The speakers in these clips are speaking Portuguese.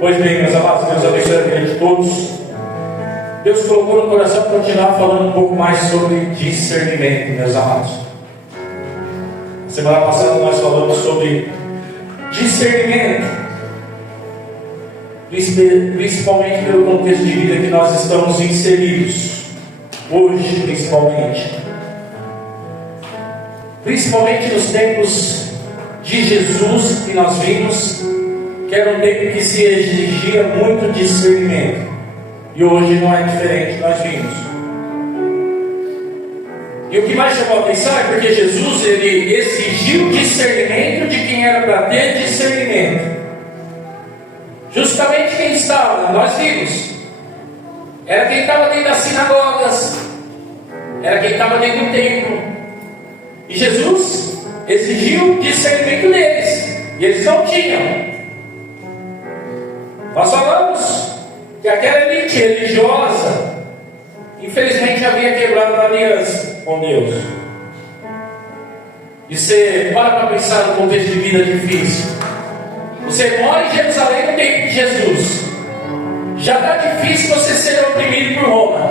Pois bem, meus amados, Deus abençoe a vida de todos. Deus colocou no coração continuar falando um pouco mais sobre discernimento, meus amados. Semana passada nós falamos sobre discernimento, principalmente pelo contexto de vida que nós estamos inseridos, hoje principalmente nos tempos de Jesus que nós vimos, que era um tempo que se exigia muito discernimento, e hoje não é diferente, nós vimos. E o que mais chamou a atenção é porque Jesus ele exigiu discernimento de quem era para ter discernimento. Justamente quem estava, nós vimos, era quem estava dentro das sinagogas, era quem estava dentro do templo, e Jesus exigiu discernimento deles, e eles não tinham. Nós falamos que aquela elite religiosa, infelizmente, havia quebrado a aliança com Deus. E você para pensar no contexto de vida difícil. Você mora em Jerusalém no tempo de Jesus. Já está difícil você ser oprimido por Roma.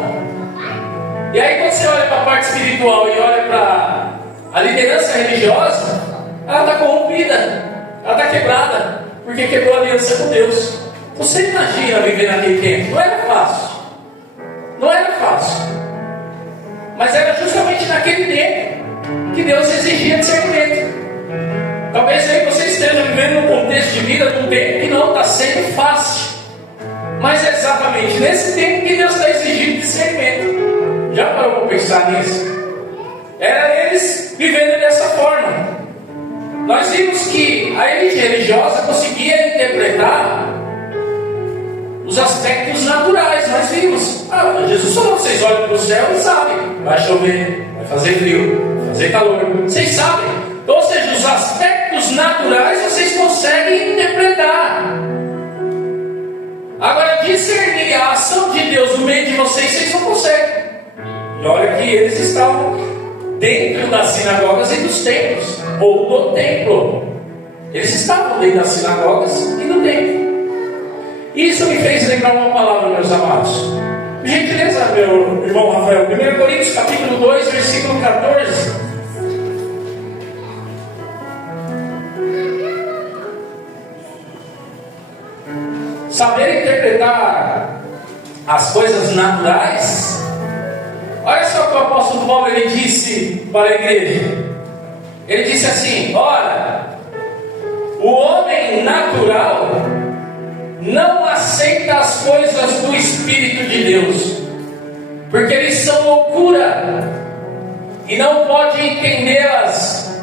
E aí quando você olha para a parte espiritual e olha para a liderança religiosa, ela está corrompida, ela está quebrada, porque quebrou a aliança com Deus. Você imagina viver naquele tempo? Não era fácil. Não era fácil. Mas era justamente naquele tempo que Deus exigia discernimento. Talvez aí você esteja vivendo num contexto de vida, num tempo que não está sendo fácil. Mas é exatamente nesse tempo que Deus está exigindo discernimento. Já parou para pensar nisso? Era eles vivendo dessa forma. Nós vimos que a elite religiosa conseguia interpretar os aspectos naturais. Nós vimos, Jesus falou, vocês olham para o céu e sabem, vai chover, vai fazer frio, vai fazer calor, vocês sabem. Ou seja, os aspectos naturais vocês conseguem interpretar. Agora, discernir a ação de Deus no meio de vocês não conseguem. E olha que eles estavam dentro das sinagogas e dos templos, ou do templo. Eles estavam dentro das sinagogas e do templo. Isso me fez lembrar uma palavra, meus amados. Por gentileza, meu irmão Rafael, 1 Coríntios capítulo 2, versículo 14. Saber interpretar as coisas naturais. Olha só o que o apóstolo Paulo ele disse para a igreja. Ele disse assim: ora, o homem natural não aceita as coisas do Espírito de Deus, porque eles são loucura, e não pode entendê-las,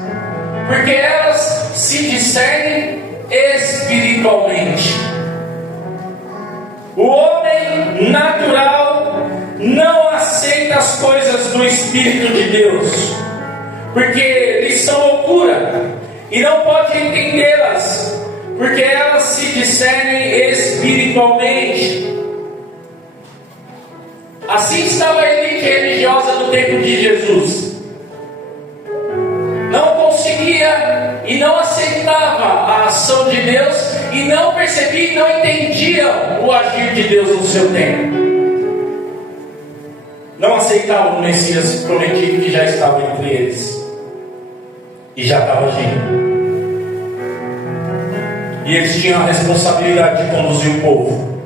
porque elas se discernem espiritualmente. O homem natural não aceita as coisas do Espírito de Deus, porque eles são loucura, e não pode entendê-las, porque elas se discernem espiritualmente. Assim estava a elite religiosa do tempo de Jesus. Não conseguia e não aceitava a ação de Deus, e não percebia e não entendia o agir de Deus no seu tempo. Não aceitavam o Messias prometido que já estava entre eles e já estava agindo. E eles tinham a responsabilidade de conduzir o povo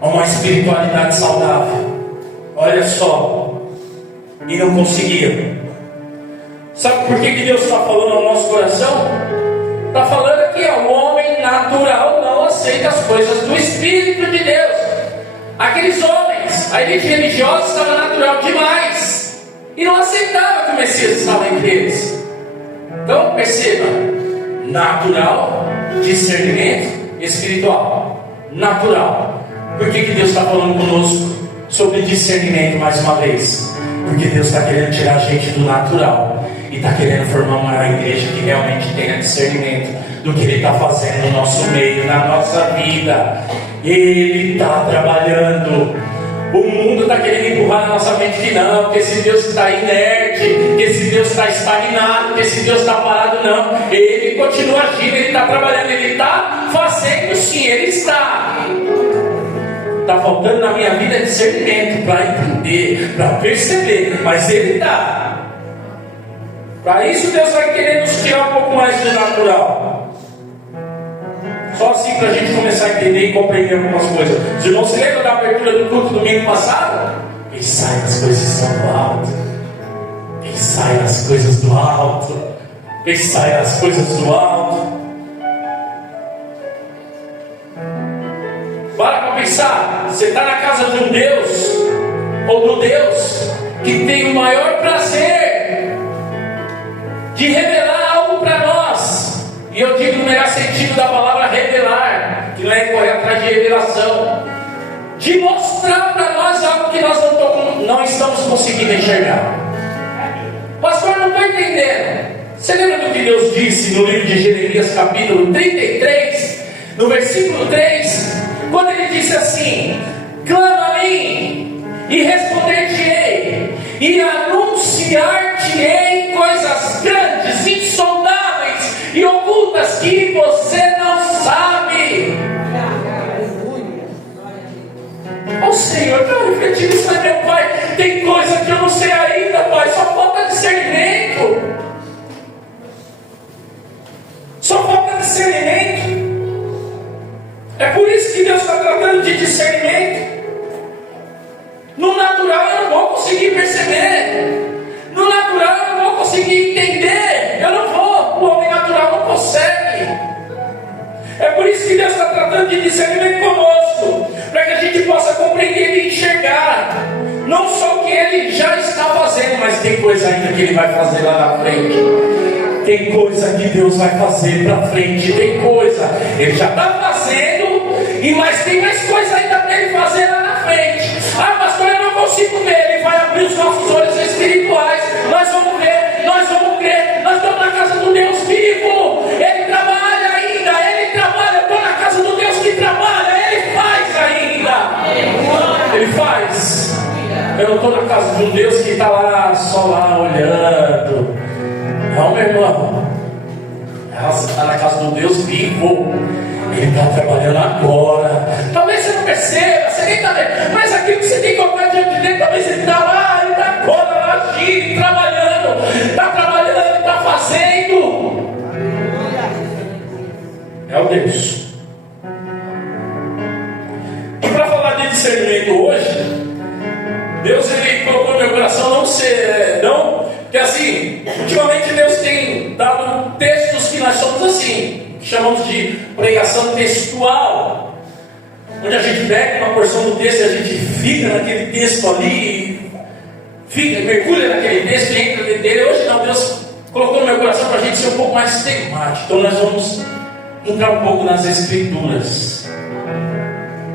a uma espiritualidade saudável. Olha só, e não conseguiam. Sabe por que Deus está falando ao nosso coração? Está falando aqui, o homem natural não aceita as coisas do Espírito de Deus. Aqueles homens, a elite religiosa estava natural demais e não aceitava que o Messias estava entre eles. Então perceba, natural, discernimento, espiritual. Natural. Por que Deus está falando conosco sobre discernimento mais uma vez? Porque Deus está querendo tirar a gente do natural e está querendo formar uma igreja que realmente tenha discernimento do que Ele está fazendo no nosso meio, na nossa vida. Ele está trabalhando. O mundo está querendo empurrar na nossa mente que não, que esse Deus está inerte, que esse Deus está estagnado, que esse Deus está parado. Não, Ele continua agindo, Ele está trabalhando, Ele está fazendo sim, Ele está. Está faltando na minha vida discernimento para entender, para perceber, mas Ele está. Para isso Deus vai querer nos tirar um pouco mais do natural. Só assim para a gente começar a entender e compreender algumas coisas. Os irmãos se lembram da abertura do culto domingo passado? Pensai nas coisas do alto. Pensai nas coisas do alto. Pensai nas coisas do alto. Para pensar. Você está na casa de um Deus, ou do Deus que tem o maior prazer de revelar algo para nós. E eu digo no melhor sentido da palavra revelar, que não é correr atrás de revelação, de mostrar para nós algo que nós não estamos conseguindo enxergar. Pastor, não estou entendendo. Você lembra do que Deus disse no livro de Jeremias, capítulo 33, no versículo 3, quando Ele disse assim: clama a mim e responder-te-ei, e anunciar-te-ei coisas grandes, insondáveis e ocultas que você não sabe. Oh Senhor, eu refleti nisso, mas meu Pai, tem coisa que eu não sei ainda, Pai, só falta discernimento. Só falta discernimento. É por isso que Deus está tratando de discernimento. No natural eu não vou conseguir perceber. No natural eu não vou conseguir entender. Eu não vou. O homem natural não consegue. É por isso que Deus está tratando de discernimento conosco, para que a gente possa compreender e enxergar não só o que Ele já está fazendo, mas tem coisa ainda que Ele vai fazer lá na frente. Tem coisa que Deus vai fazer para frente. Tem coisa Ele já está fazendo, mas tem mais coisa ainda para Ele fazer lá na frente. Ah, pastor, eu não consigo ver. Ele vai abrir os nossos olhos espirituais. Nós vamos ver, nós vamos crer. Nós estamos na casa do Deus vivo. Ele trabalha ainda, Ele trabalha. Eu estou na casa do Deus que trabalha. Ele faz ainda. Ele faz. Eu não estou na casa de um Deus que está lá, só lá olhando. Não, meu irmão. Você está na casa do Deus vivo. Ele está trabalhando agora. Talvez você não perceba, você nem está vendo, mas aquilo que você tem que colocar diante dele, talvez ele está lá, ele está agora lá agindo, trabalhando, ele está fazendo. É o Deus. E para falar de discernimento hoje, Deus ele colocou no meu coração porque assim, ultimamente Deus tem dado textos que nós somos assim, que chamamos de pregação textual, onde a gente pega uma porção do texto e a gente fica naquele texto ali, mergulha naquele texto e entra dentro dele. Hoje não, Deus colocou no meu coração para a gente ser um pouco mais temático. Então nós vamos entrar um pouco nas escrituras,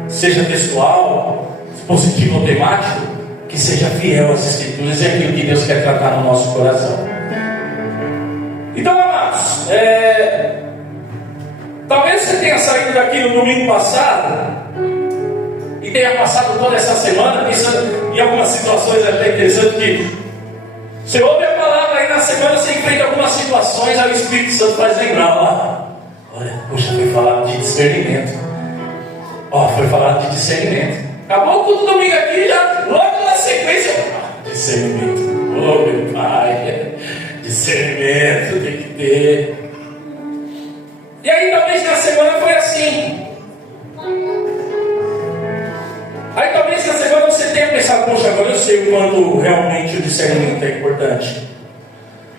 seja textual, positivo ou temático, que seja fiel às escrituras, é aquilo que Deus quer tratar no nosso coração. Então, amados, talvez você tenha saído daqui no domingo passado e tenha passado toda essa semana pensando em algumas situações até interessantes, que você ouve a palavra aí na semana, você enfrenta algumas situações, aí o Espírito Santo faz lembrar: olha, puxa, foi falado de discernimento. Foi falado de discernimento. Acabou o culto domingo aqui, já logo na sequência. Discernimento. Meu Pai, discernimento tem que ter. E aí talvez na semana foi assim. Aí talvez na semana você tenha pensado: poxa, agora eu sei o quanto realmente o discernimento é importante.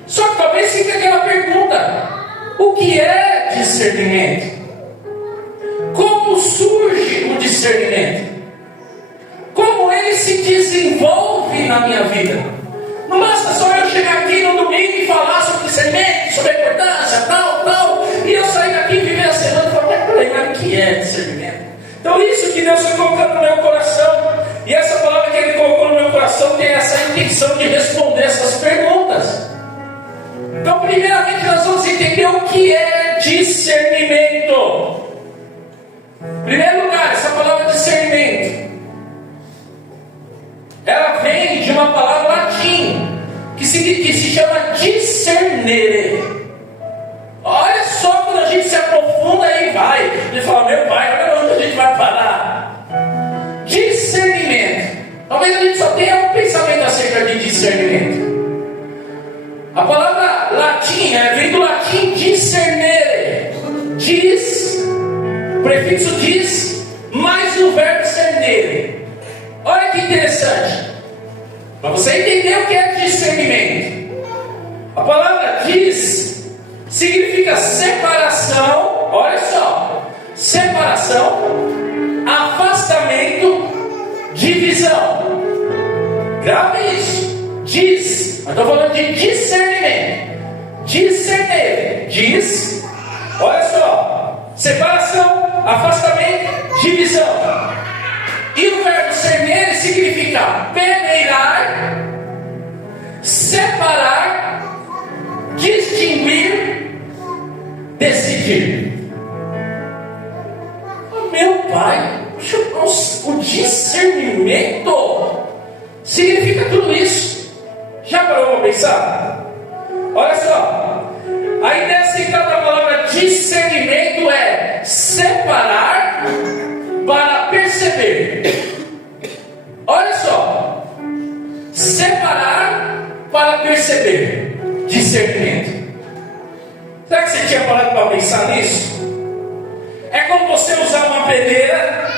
Só que talvez fique aquela pergunta: o que é discernimento? Como surge o discernimento? Como ele se desenvolve na minha vida? Não basta só eu chegar aqui no domingo e falar sobre discernimento, sobre a importância, tal, e eu sair daqui e viver a semana e falar: mas o que é discernimento? Então isso que Deus foi colocando no meu coração, e essa palavra que Ele colocou no meu coração tem essa intenção de responder essas perguntas. Então primeiramente nós vamos entender o que é discernimento. Em primeiro lugar, essa palavra discernimento uma palavra latim que se chama discernere. Olha só, quando a gente se aprofunda aí vai. Ele fala, meu pai, olha onde a gente vai parar. Discernimento. Talvez a gente só tenha um pensamento acerca de discernimento. A palavra latim vem do latim discernere. Diz, o prefixo diz, mais o verbo cernere. Olha que interessante. Para você entender o que é discernimento, a palavra diz significa separação. Olha só, separação, afastamento, divisão. Grave isso. Diz, eu estou falando de discernimento. Discernir, diz, olha só, separação, afastamento, divisão. E o verbo cernere significa peneirar, separar, distinguir, decidir. Meu pai, o discernimento significa tudo isso. Já parou para pensar? Olha só, a ideia central da palavra discernimento é separar para perceber. Olha só, separar para perceber. Discernimento. Será que você tinha parado para pensar nisso? É como você usar uma peneira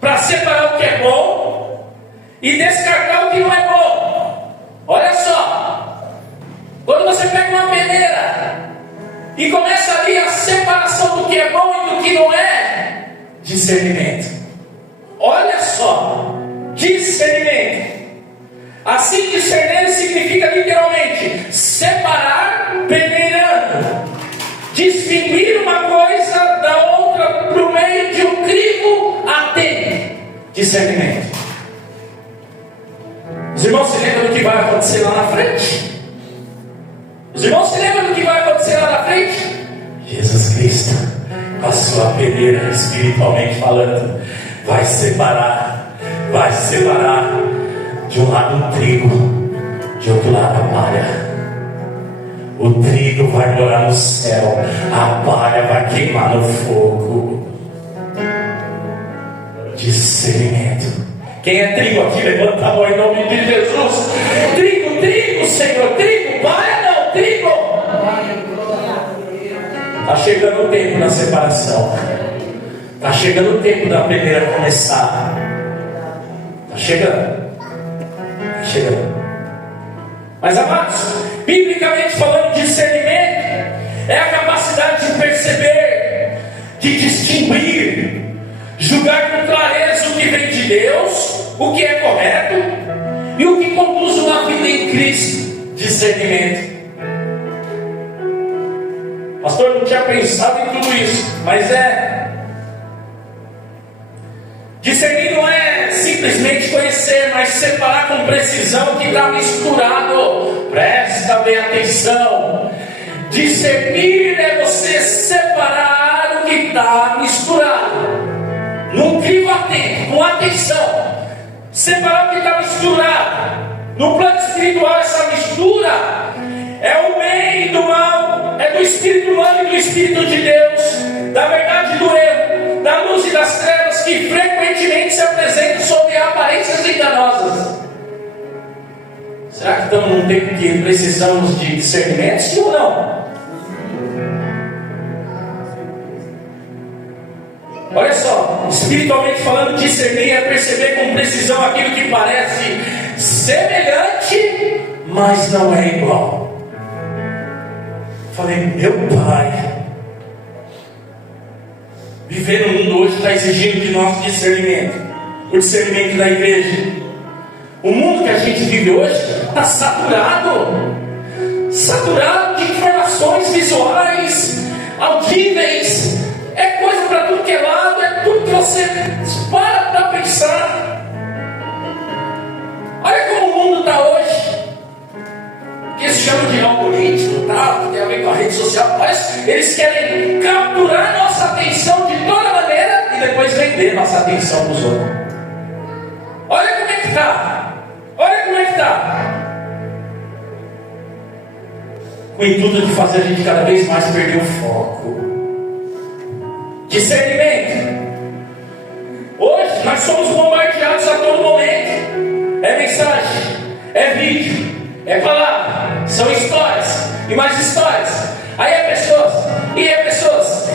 para separar o que é bom e descartar o que não é bom. Olha só, quando você pega uma peneira e começa ali a separação do que é bom e do que não é, discernimento. Olha só, discernimento. Assim, discernir significa literalmente separar, peneirando, distinguir uma coisa da outra por meio de um crivo atento. Discernimento. Os irmãos se lembram do que vai acontecer lá na frente? Os irmãos se lembram do que vai acontecer lá na frente? Jesus Cristo, com a sua peneira, espiritualmente falando, vai separar de um lado o trigo, de outro lado a palha. O trigo vai morar no céu, a palha vai queimar no fogo. Discernimento. Quem é trigo aqui, levanta a mão em nome de Jesus. Trigo, Senhor, trigo, palha não, trigo. Está chegando o tempo da separação. Está chegando o tempo da peneira começar. Está chegando. Está chegando. Mas amados, biblicamente falando, discernimento é a capacidade de perceber, de distinguir, julgar com clareza o que vem de Deus, o que é correto e o que conduz uma vida em Cristo. Discernimento. Pastor, não tinha pensado em tudo isso, mas discernir não é simplesmente conhecer, mas separar com precisão o que está misturado. Presta bem atenção. Discernir é você separar o que está misturado, num crivo atento, com atenção. Separar o que está misturado. No plano espiritual, essa mistura é o bem e do mal, é do espírito humano e do espírito de Deus, da verdade e do erro, da luz e das trevas, que frequentemente se apresentam sob aparências enganosas. Será que estamos num tempo que precisamos de discernimento, sim ou não? Olha só, espiritualmente falando, discernir é perceber com precisão aquilo que parece semelhante, mas não é igual. Falei, meu pai, viver no mundo hoje está exigindo de nós discernimento, o discernimento da igreja. O mundo que a gente vive hoje está saturado de informações visuais, audíveis, é coisa para tudo que é lado, é tudo que você para pensar. Olha como o mundo está hoje, que se chama de algoritmo, tá? Que tem a ver com a rede social, mas eles querem capturar nossa atenção de toda maneira e depois vender nossa atenção para os outros. Olha como é que está. Olha com o intuito de fazer a gente cada vez mais perder o foco. Discernimento. Hoje nós somos bombardeados a todo momento. É mensagem, é vídeo, é palavra, são histórias e mais histórias. Aí é pessoas,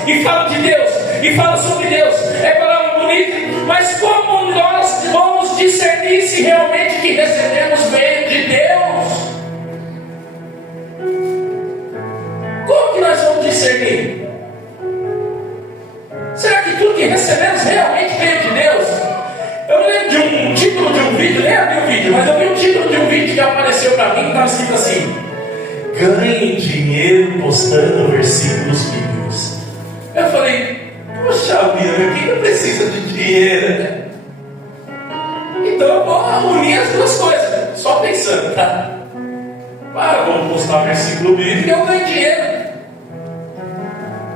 e falam de Deus, e falam sobre Deus, é palavra bonita, mas como nós vamos discernir se realmente o que recebemos vem de Deus? Como que nós vamos discernir? Será que tudo que recebemos realmente veio de Deus? Eu me lembro de um título de um vídeo, nem abri o vídeo, mas eu vi um título de um vídeo que apareceu para mim, que estava escrito assim: ganhe dinheiro postando versículos bíblicos. Eu falei, poxa vida, quem não precisa de dinheiro, né? Então eu vou unir as duas coisas, só pensando, tá? Vamos postar versículo bíblico e eu ganho dinheiro.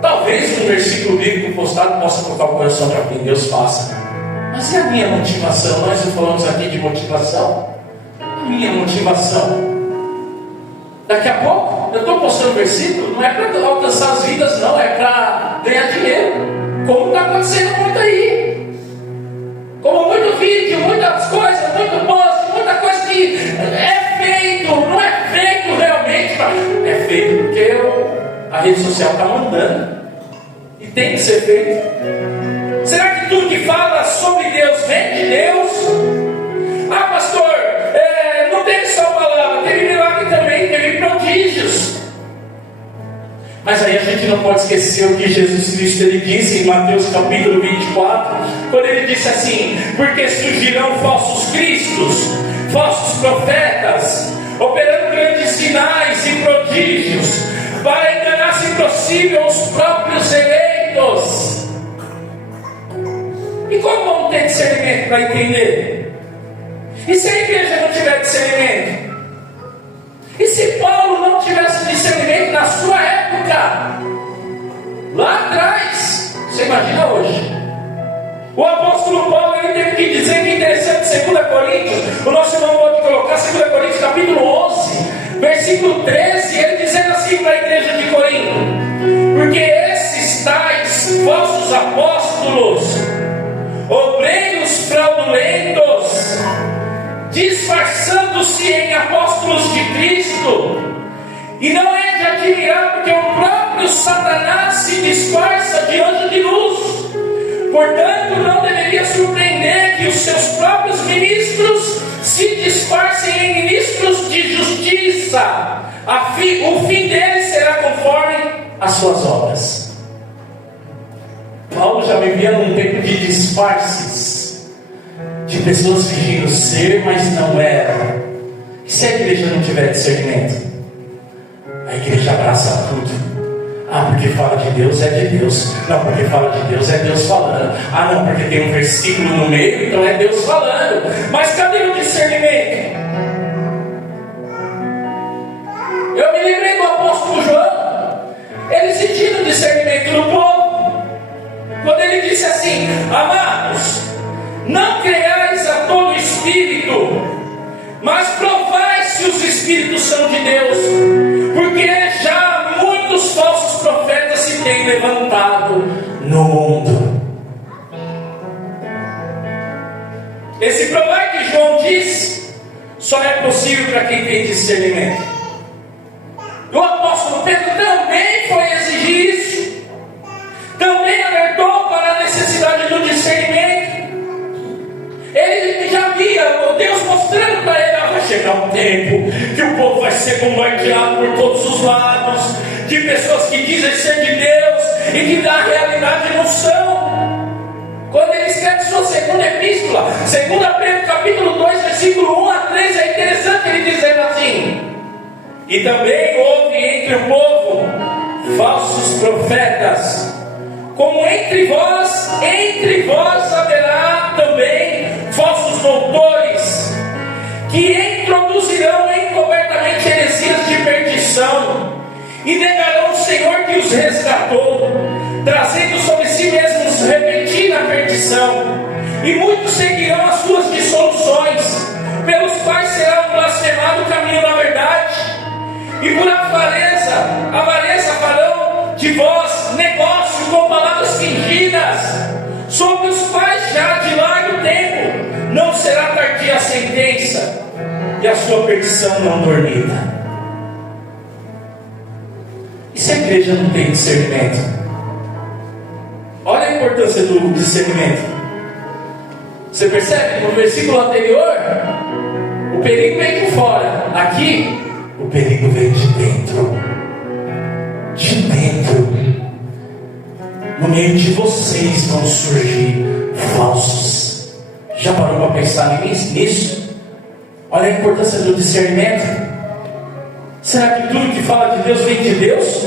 Talvez um versículo bíblico postado possa tocar o coração para quem Deus faça. Mas e a minha motivação? Nós não falamos aqui de motivação. A minha motivação. Daqui a pouco, eu estou postando versículo, não é para alcançar as vidas, não, é para ganhar dinheiro. Como está acontecendo muito aí. Como muito vídeo, muitas coisas, muito post, muita coisa que é feito, não é feito realmente. É feito porque a rede social está mandando. E tem que ser feito. Será que tudo que fala sobre Deus vem de Deus? Ah, pastor, não teve só palavra, teve milagre também, teve prodígios. Mas aí a gente não pode esquecer o que Jesus Cristo ele disse em Mateus capítulo 24, quando ele disse assim: porque surgirão falsos cristos, falsos profetas, operando grandes sinais e prodígios, para enganar, se possível, os próprios eleitos. E como vamos ter discernimento para entender? E se a igreja não tiver discernimento? E se Paulo não tivesse discernimento na sua época? Lá atrás, você imagina hoje? O apóstolo Paulo ele teve que dizer, que é interessante, 2 Coríntios, o nosso irmão pode colocar 2 Coríntios capítulo 11, versículo 13, ele dizendo assim para a igreja de Corinto: porque esses tais falsos apóstolos, obreiros fraudulentos, disfarçando-se em apóstolos de Cristo, e não é de admirar, porque o próprio Satanás se disfarça de anjo de luz. Portanto, não deveria surpreender que os seus próprios ministros se disfarcem em ministros de justiça. O fim deles será conforme as suas obras. Paulo já vivia num tempo de disfarces, de pessoas fingindo ser, mas não eram. E se a igreja não tiver discernimento? A igreja abraça tudo. Ah, porque fala de Deus, é de Deus. Não, porque fala de Deus, é Deus falando. Ah, não, porque tem um versículo no meio, então é Deus falando. Mas cadê o discernimento? Eu me lembrei do apóstolo João. Ele sentiu o discernimento do povo, quando ele disse assim: amados, não creiais a todo espírito, mas provai se os espíritos são de Deus, porque já muitos falsos profetas se têm levantado no mundo. Esse provai que João diz só é possível para quem tem discernimento. O apóstolo Pedro também foi exigir isso, também alertou para a necessidade do discernimento. Ele já via Deus mostrando para ele: vai chegar um tempo que o povo vai ser bombardeado por todos os lados, de pessoas que dizem ser de Deus e que na realidade não são. Quando ele escreve sua segunda epístola, 2 Pedro capítulo 2, versículo 1 a 3, é interessante ele dizendo assim: e também houve entre o povo falsos profetas, como entre vós haverá também falsos doutores, que introduzirão encobertamente heresias de perdição, e negarão o Senhor que os resgatou, trazendo sobre si mesmos repentina perdição, e muitos seguirão as suas dissoluções, pelos quais será blasfemado o caminho da verdade, e por avareza avareza farão de vós negócio com palavras fingidas, sobre os quais já de largo tempo não será tardia a sentença, e a sua perdição não dormida. E se a igreja não tem discernimento? Olha a importância do discernimento. Você percebe? No versículo anterior, o perigo vem de fora. Aqui, o perigo vem de dentro. De dentro. No meio de vocês vão surgir falsos. Já parou para pensar nisso? Olha a importância do discernimento. Será que tudo que fala de Deus vem de Deus?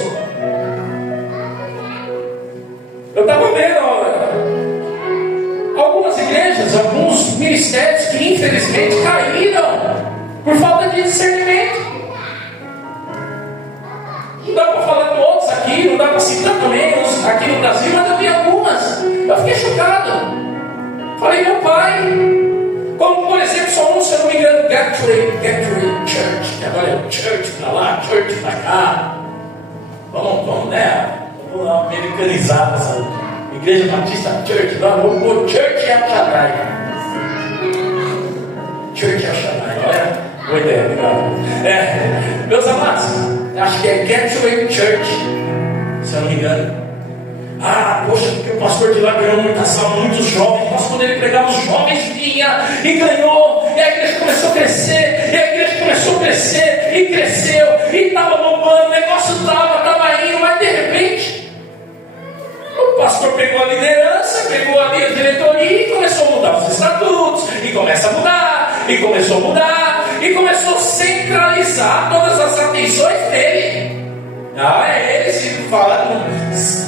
Eu estava vendo algumas igrejas, alguns ministérios que infelizmente caíram por falta de discernimento. Não dá para falar de outros aqui, não dá para citar também aqui no Brasil, mas eu vi algumas. Eu fiquei chocado. Falei, meu pai. Como por exemplo, só um, se eu não me engano, Gateway Church. Agora é church para lá, church para cá. Vamos, né? Vamos lá, americanizar essa Igreja Batista Church. Vamos pôr Church El Shaddai. Church El Shaddai, olha. Boa ideia, legal. Meus amados, acho que é Gateway Church, se eu não me engano. Poxa, porque o pastor de lá ganhou muita salva, muitos jovens. Mas quando ele pregava, os jovens vinha e ganhou. E a igreja começou a crescer. E a igreja começou a crescer. E cresceu. E estava bombando. O negócio estava indo. Mas de repente, o pastor pegou a liderança, pegou ali a diretoria e começou a mudar os estatutos. E começa a mudar. E começou a mudar. E começou a centralizar todas as atenções dele. É ele, se fala,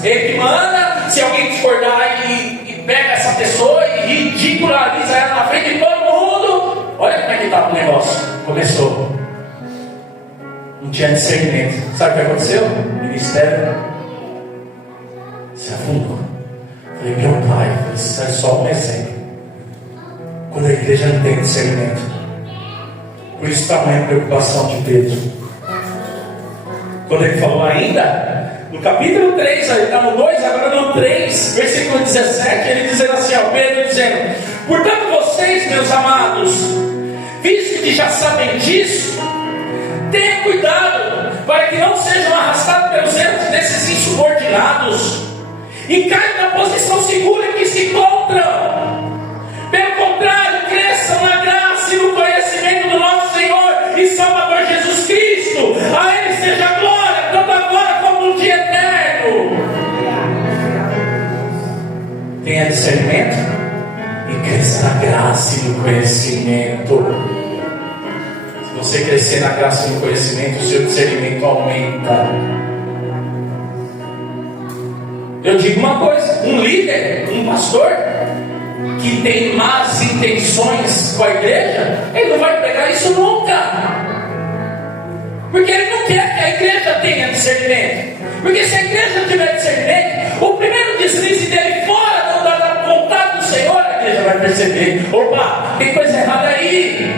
ele que manda. Se alguém discordar e pega essa pessoa e ridiculariza ela na frente de todo mundo. Olha como é que está o negócio. Começou. Não tinha discernimento. Sabe o que aconteceu? O ministério se afundou. Falei, meu pai, isso é só um exemplo. Quando a igreja não tem discernimento. Por isso tamanha preocupação de Pedro. Quando ele falou ainda, no capítulo 3, ele está no 2, agora no 3, versículo 17, ele dizendo assim, Pedro dizendo, portanto vocês, meus amados, visto que já sabem disso, tenham cuidado, para que não sejam arrastados pelos erros desses insubordinados, e caiam na posição segura em que se encontram. Pelo contrário, cresçam na graça e no conhecimento do nosso Senhor e Salvador Jesus Cristo. A Ele seja a glória, tanto agora como no dia eterno. Tenha discernimento e cresça na graça e no conhecimento. Se você crescer na graça e no conhecimento, o seu discernimento aumenta. Eu digo uma coisa: um líder, um pastor que tem más intenções com a igreja, ele não vai pregar isso nunca. Porque ele não quer que a igreja tenha discernimento. Porque se a igreja tiver discernimento, o primeiro deslize dele fora da vontade do Senhor, a igreja vai perceber: opa, tem coisa errada aí.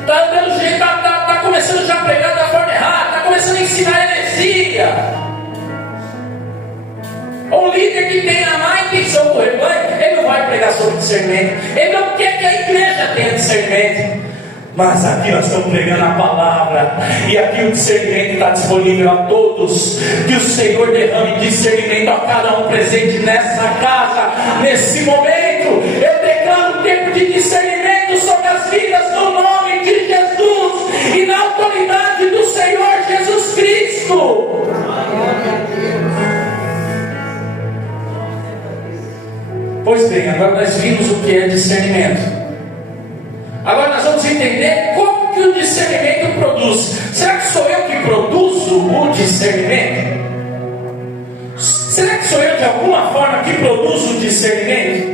Está dando jeito, está começando já a pregar da forma errada, está começando a ensinar heresia. Um líder que tem a má intenção do rebanho, ele não vai pregar sobre discernimento. Ele não quer que a igreja tenha discernimento. Mas aqui nós estamos pregando a palavra, e aqui o discernimento está disponível a todos. Que o Senhor derrame discernimento a cada um presente nessa casa, nesse momento. Eu declaro um tempo de discernimento sobre as vidas no nome de Jesus e na autoridade do Senhor Jesus Cristo. Pois bem, agora nós vimos o que é discernimento. Agora nós vamos entender como que o discernimento produz. Será que sou eu que produzo o discernimento? Será que sou eu de alguma forma que produzo o discernimento?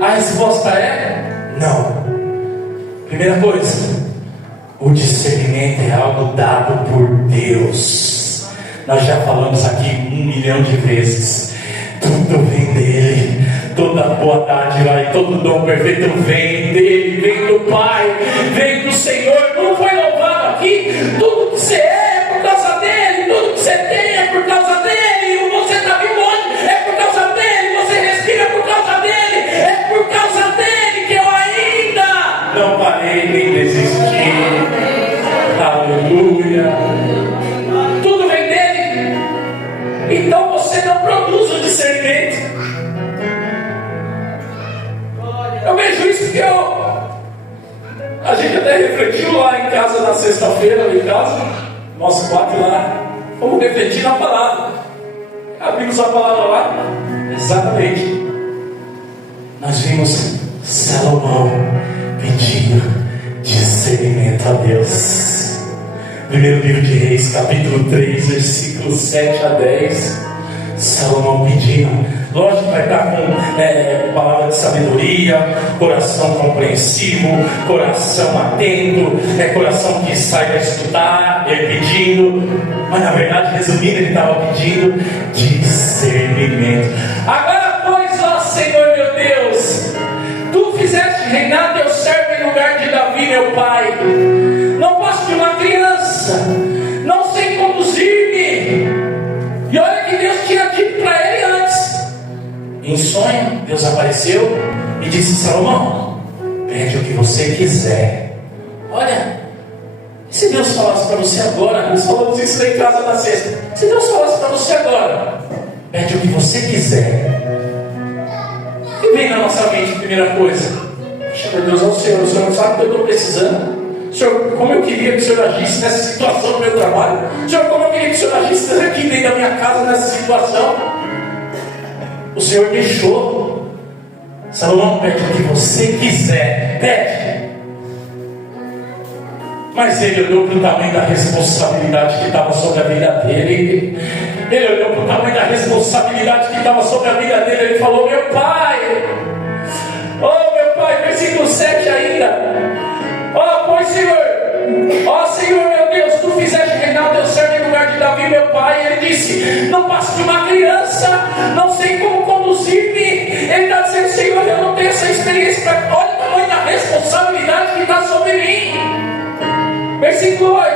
A resposta é não. Primeira coisa, o discernimento é algo dado por Deus. Nós já falamos aqui 1 milhão de vezes. Tudo vem dele, toda boa dádiva e todo dom perfeito vem dele, vem do Pai, vem do Senhor. Não foi louvado aqui? Tudo que você é por causa dele, tudo isso que a gente até refletiu lá em casa na sexta-feira, lá em casa, nós 4 lá, fomos refletir na palavra. Abrimos a palavra lá, exatamente. Nós vimos Salomão pedindo discernimento a Deus. Primeiro livro de Reis, capítulo 3, versículos 7 a 10. Salomão pedindo, lógico que vai estar com palavra de sabedoria, coração compreensivo, coração atento, coração que sai para escutar, ele pedindo, mas na verdade, resumindo, ele estava pedindo discernimento. Agora, pois, ó Senhor meu Deus, tu fizeste reinar teu servo em lugar de Davi, meu pai. Não posso de uma criança, não sei conduzir-me. E olha que Deus tinha dito para ele antes. Em sonho, Deus apareceu e disse: Salomão, pede o que você quiser. Olha, e se Deus falasse para você agora? Nós falamos isso lá em casa na sexta. Se Deus falasse para você agora, pede o que você quiser. O que vem na nossa mente, primeira coisa? Poxa, meu Deus, o Senhor não sabe o que eu estou precisando. Senhor, como eu queria que o Senhor agisse nessa situação do meu trabalho. Senhor, como eu queria que o Senhor agisse aqui dentro da minha casa nessa situação. O Senhor deixou. Salomão, pede o que você quiser. Pede. Mas ele olhou para o tamanho da responsabilidade que estava sobre a vida dele. Ele olhou para o tamanho da responsabilidade que estava sobre a vida dele. Ele falou: meu pai, oh meu pai, versículo 7 ainda. Ó, pois Senhor, ó Senhor meu Deus, tu fizeste reinar teu servo em lugar de Davi, meu pai. Ele disse: não passo de uma criança, não sei como conduzir-me. Ele está dizendo: Senhor, eu não tenho essa experiência. Olha o tamanho da responsabilidade que está sobre mim. Versículo 8: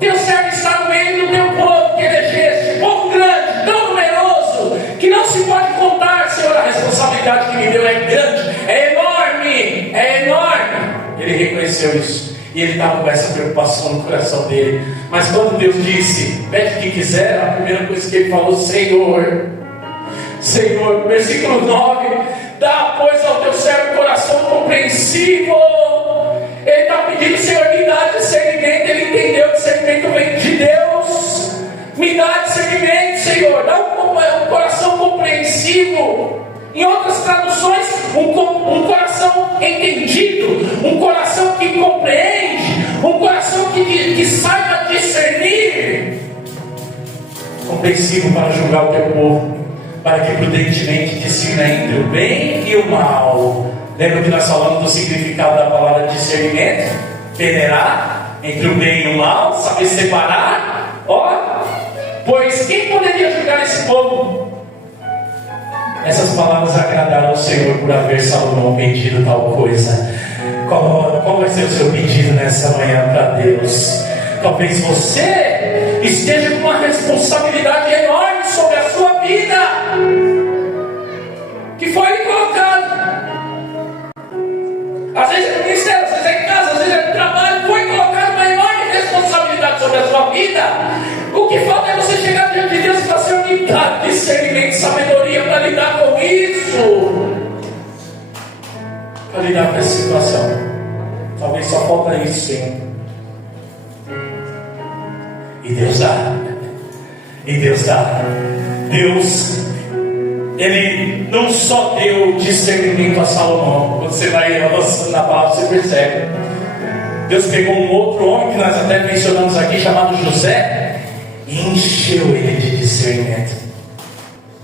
teu servo está no meio do teu povo que elegeste, povo grande, tão numeroso, que não se pode contar. Senhor, a responsabilidade que me deu é grande, é enorme, é enorme. Ele reconheceu isso. E ele estava com essa preocupação no coração dele. Mas quando Deus disse: pede o que quiser, a primeira coisa que ele falou: Senhor, Senhor. Versículo 9: dá, pois, ao teu servo coração compreensivo. Ele está pedindo: Senhor, me dá discernimento. Ele entendeu que discernimento vem de Deus. Me dá discernimento, Senhor. Dá um coração compreensivo. Em outras traduções, um coração entendido, um coração que compreende, um coração que saiba discernir. Compreensivo para julgar o teu povo, para que prudentemente discirna entre o bem e o mal. Lembra que nós falamos do significado da palavra discernimento? Peneirar entre o bem e o mal, saber separar. Ó, pois quem poderia julgar esse povo? Essas palavras agradaram ao Senhor por haver Salomão pedido tal coisa. Qual vai ser o seu pedido nessa manhã para Deus? Talvez você esteja com uma responsabilidade enorme sobre a sua vida, que foi lhe colocado. Às vezes é no ministério, às vezes é em casa, às vezes é no trabalho. Foi colocado uma enorme responsabilidade sobre a sua vida. O que falta é você chegar diante de Deus e falar: Senhor, me dá discernimento, sabedoria para lidar com isso, para lidar com essa situação. Talvez só falta isso, Senhor. E Deus dá. E Deus dá. Deus, Ele não só deu discernimento a Salomão. Quando você vai avançando na palavra, você percebe. Deus pegou um outro homem que nós até mencionamos aqui, chamado José, e encheu ele de discernimento.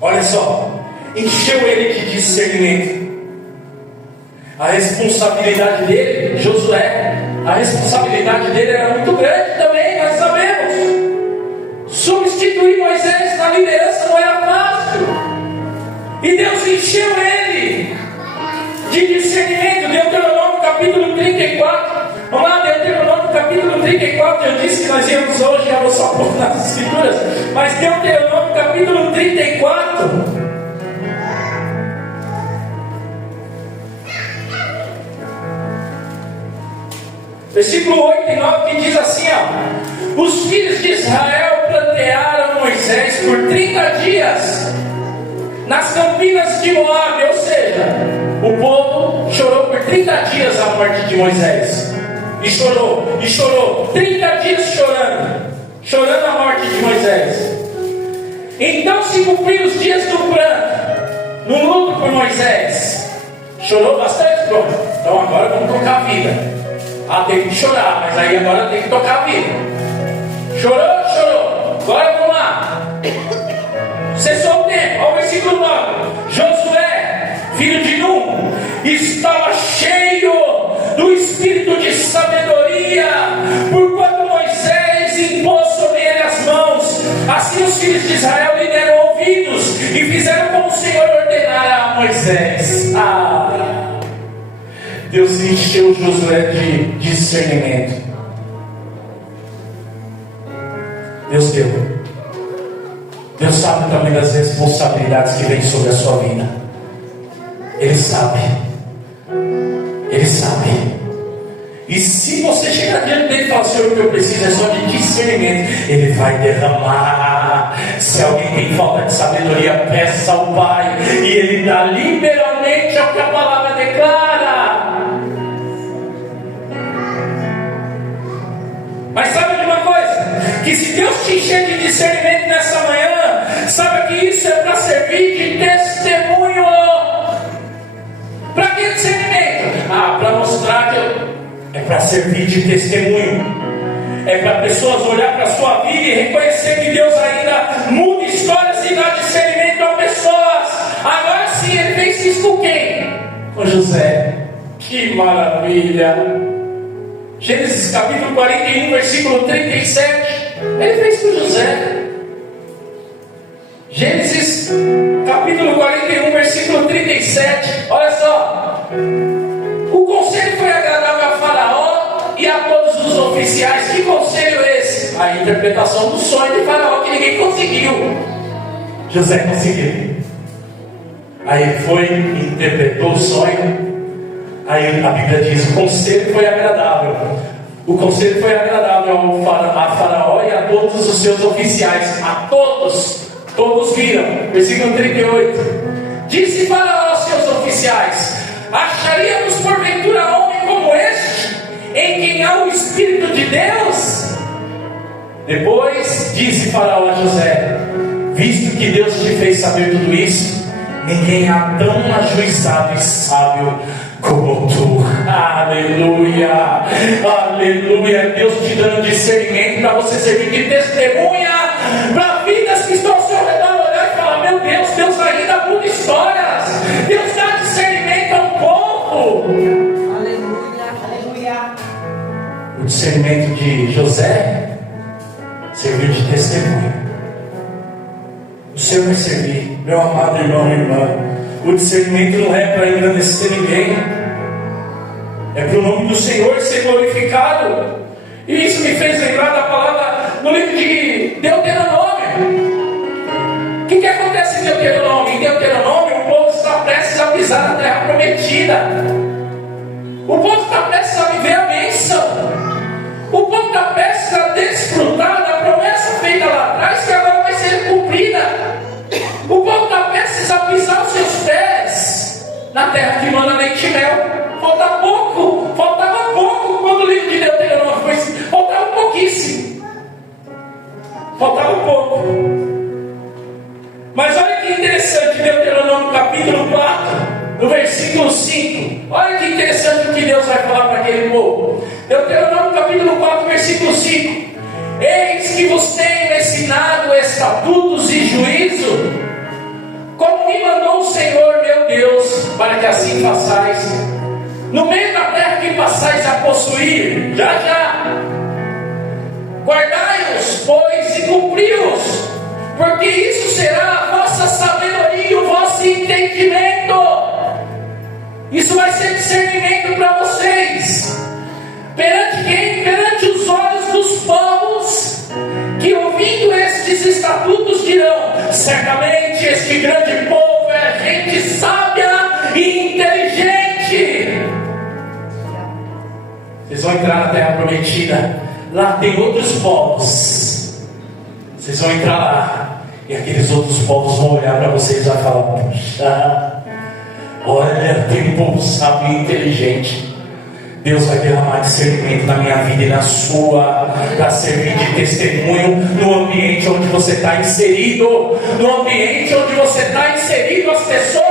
Olha só, encheu ele de discernimento. A responsabilidade dele, Josué, a responsabilidade dele era muito grande também, nós sabemos. Substituir Moisés na liderança não era fácil. E Deus encheu ele de discernimento. Deuteronômio capítulo 34. Vamos lá, Deuteronômio capítulo 34. Eu disse que nós íamos hoje avançar um pouco nas escrituras, mas Deuteronômio capítulo 34. Versículo 8 e 9, que diz assim: ó, os filhos de Israel plantearam Moisés por 30 dias nas campinas de Moabe, ou seja, o povo chorou por 30 dias a morte de Moisés. E chorou, 30 dias chorando a morte de Moisés. Então se cumpriram os dias do pranto, no luto por Moisés. Chorou bastante, pronto. Então agora vamos tocar a vida. Teve que chorar, mas aí agora tem que tocar a vida. Chorou. Agora vamos lá. Cessou o tempo. Olha o versículo 9. Josué, filho de Num, estava cheio do espírito de sabedoria, porquanto Moisés impôs sobre ele as mãos. Assim os filhos de Israel lhe deram ouvidos e fizeram como o Senhor ordenara a Moisés. Deus encheu Josué de discernimento. Deus deu. Deus sabe também das responsabilidades que vem sobre a sua vida. Ele sabe. E se você chegar diante dele e falar, Senhor, o que eu preciso é só de discernimento, Ele vai derramar. Se alguém tem falta de sabedoria, peça ao Pai, e Ele dá liberalmente ao que a palavra declara. Mas sabe de uma coisa? Que se Deus te encher de discernimento nessa manhã, sabe que isso é para servir de testemunho. Para que discernimento? Para mostrar que é para servir de testemunho. É para pessoas olhar para a sua vida e reconhecer que Deus ainda muda histórias e dá discernimento a pessoas. Agora sim, Ele fez isso com quem? Com José. Que maravilha! Gênesis capítulo 41, versículo 37. Ele fez com José. Gênesis capítulo 41, versículo 37. Olha só. O conselho foi agradável a Faraó e a todos os oficiais. Que conselho é esse? A interpretação do sonho de Faraó, que ninguém conseguiu. José conseguiu. Aí ele foi, interpretou o sonho. Aí a Bíblia diz: o conselho foi agradável. O conselho foi agradável a Faraó e a todos os seus oficiais. A todos. Todos viram. Versículo 38. Disse Faraó aos seus oficiais: acharíamos porventura homem como este, em quem há o Espírito de Deus? Depois disse Faraó a José: visto que Deus te fez saber tudo isso, ninguém há tão ajuizado e sábio como tu. Aleluia, aleluia. Deus te dando discernimento para você servir de testemunha para vidas que estão ao seu redor, olhar e falar: meu Deus, Deus ainda muda histórias. Deus dá discernimento ao povo. Aleluia, aleluia. O discernimento de José serviu de testemunho. O Senhor vai servir, meu amado irmão e irmã. O discernimento não é para engrandecer ninguém, é para o nome do Senhor ser glorificado. E isso me fez lembrar da palavra no livro de Deuteronômio. O que acontece em Deuteronômio? Em Deuteronômio, o povo está prestes a pisar na terra prometida. O povo está prestes a viver a bênção. O povo está prestes a desfrutar da promessa feita lá atrás, que agora vai ser cumprida. O povo está prestes a pisar os seus pés na terra que manda leite e mel. Faltava pouco quando o livro de Deuteronômio foi. Faltava pouquíssimo. Faltava pouco. Mas olha que interessante, Deuteronômio capítulo 4, no versículo 5. Olha que interessante o que Deus vai falar para aquele povo. Deuteronômio capítulo 4, versículo 5. Eis que vos tenho ensinado estatutos e juízo, como me mandou o Senhor meu Deus, para que assim façais, no meio da terra que passais a possuir, já. Guardai-os, pois, e cumpri-os, porque isso será a vossa sabedoria e o vosso entendimento. Isso vai ser discernimento para vocês. Perante quem? Perante os olhos dos povos, que ouvindo estes estatutos dirão: certamente este grande povo é gente sábia e inteligente. Vocês vão entrar na terra prometida. Lá tem outros povos. Vocês vão entrar lá, e aqueles outros povos vão olhar para vocês e vão falar: puxa, Olha, tem um povo sábio e inteligente. Deus vai derramar discernimento na minha vida e na sua, para servir de testemunho no ambiente onde você está inserido. No ambiente onde você está inserido, as pessoas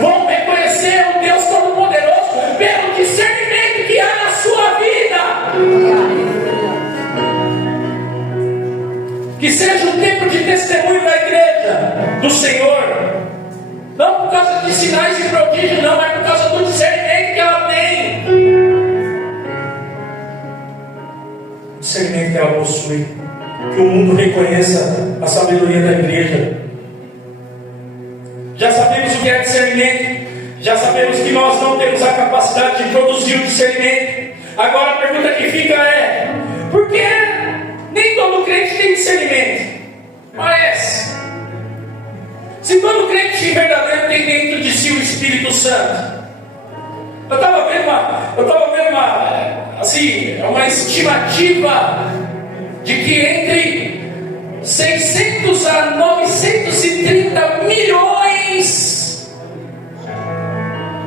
vão reconhecer o Deus Todo-Poderoso pelo discernimento que há na sua vida. Que seja um tempo de testemunho da igreja do Senhor, não por causa de sinais e prodígios, não, mas por causa do discernimento que ela tem. O discernimento que ela possui, que o mundo reconheça a sabedoria da igreja. Já sabemos o que é discernimento, já sabemos que nós não temos a capacidade de produzir o discernimento. Agora a pergunta que fica é: por que nem todo crente tem discernimento? Parece. Se todo crente verdadeiro tem dentro de si o Espírito Santo. Eu estava vendo uma estimativa de que entre 600 a 930 milhões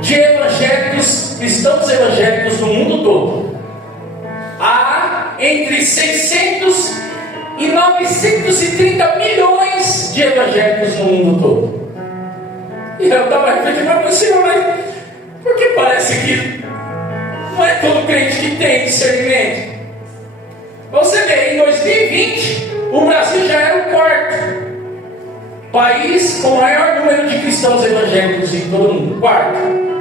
de evangélicos, cristãos evangélicos no mundo todo. Há entre 600 e 930 milhões de evangélicos no mundo todo. E eu estava refletindo, mas Senhor, por que parece que não é todo crente que tem discernimento? Você vê, em 2020, o Brasil já era o quarto país com o maior número de cristãos evangélicos em todo o mundo. Quarto,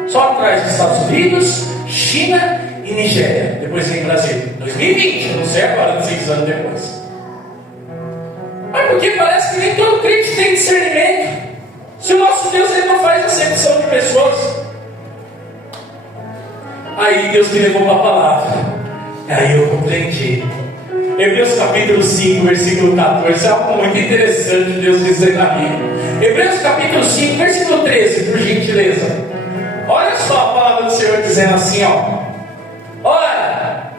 só atrás dos Estados Unidos, China e Nigéria. Depois vem o Brasil. 2020, não sei agora, 6 anos depois. Mas porque parece que nem todo crente tem discernimento. Se o nosso Deus ele não faz acepção de pessoas. Aí Deus me levou para a palavra. Aí eu compreendi. Hebreus capítulo 5, versículo 14. É algo muito interessante Deus dizer na Bíblia. Hebreus capítulo 5, versículo 13, por gentileza. Olha só a palavra do Senhor dizendo assim, ó. Ora,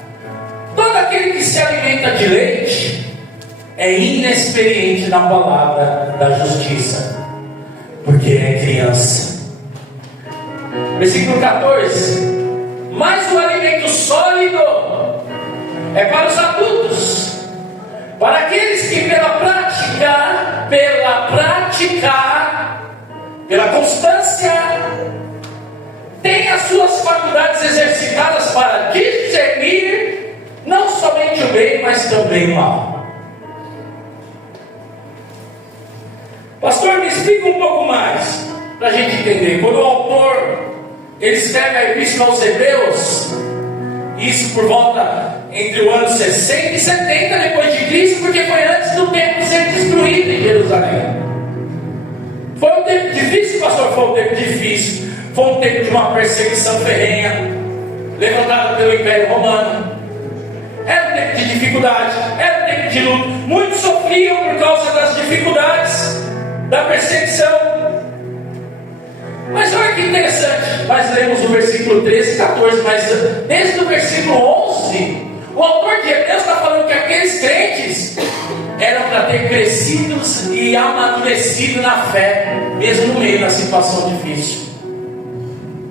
todo aquele que se alimenta de leite é inexperiente na palavra da justiça, porque é criança. Versículo 14. Mas o alimento sólido é para os adultos, para aqueles que pela constância, têm as suas faculdades exercitadas para discernir não somente o bem, mas também o mal. Pastor, me explica um pouco mais, para a gente entender. Quando o autor ele escreve a Epístola aos Hebreus, isso por volta entre o ano 60 e 70 depois de Cristo, porque foi antes do templo ser destruído em Jerusalém. Foi um tempo difícil, pastor? Foi um tempo difícil. Foi um tempo de uma perseguição ferrenha, levantada pelo Império Romano. Era um tempo de dificuldade, era um tempo de luta. Muitos sofriam por causa das dificuldades da perseguição. Mas olha que interessante, nós lemos o versículo 13 e 14, mas desde o versículo 11, o autor de Hebreus está falando que aqueles crentes eram para ter crescidos e amadurecido na fé, mesmo no meio da situação difícil.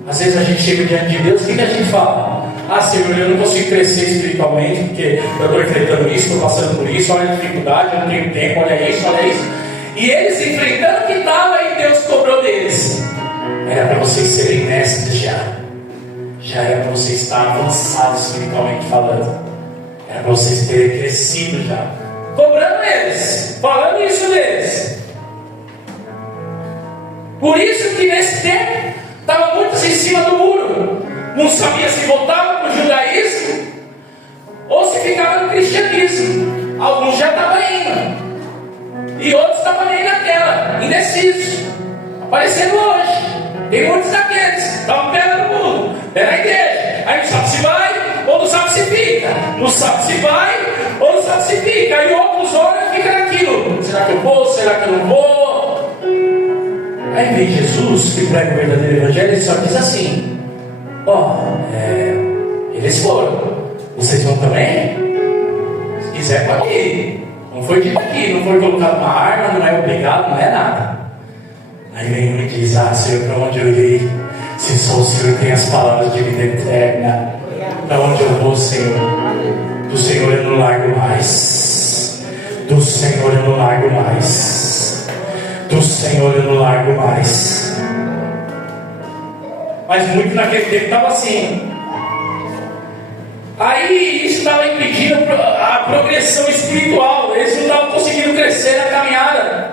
Às vezes a gente chega diante de Deus, o que a gente fala? Ah, Senhor, eu não consigo crescer espiritualmente, porque eu estou enfrentando isso, estou passando por isso, olha a dificuldade, eu não tenho tempo, olha isso, olha isso. E eles enfrentando o que estava, e Deus cobrou deles. Era para vocês serem mestres já era para vocês estar avançados espiritualmente falando, era para vocês terem crescido já, cobrando eles, falando isso deles. Por isso que nesse tempo estavam muitos em cima do muro, não sabia se voltava para o judaísmo ou se ficava no cristianismo. Alguns já estavam indo e outros estavam nem naquela, indecisos, aparecendo hoje. Tem muitos daqueles, estavam pé no mundo, pé na igreja. Aí não sabe se vai ou não sabe se fica. Não sabe se vai ou não sabe se fica. Aí outros olham e ficam naquilo. Será que eu vou? Será que eu não vou? Aí vem Jesus, que prega o verdadeiro evangelho, e só diz assim: eles foram. Vocês vão também? Se quiser, pode ir. Não foi dito aqui, não foi colocado uma arma, não é obrigado, não é nada. Aí vem um e diz: Senhor, para onde eu irei? Se só o Senhor tem as palavras de vida eterna, para onde eu vou, Senhor? Do Senhor eu não largo mais. Do Senhor eu não largo mais. Do Senhor eu não largo mais. Mas muito naquele tempo estava assim. Aí isso estava impedindo a progressão espiritual. Eles não estavam conseguindo crescer na caminhada.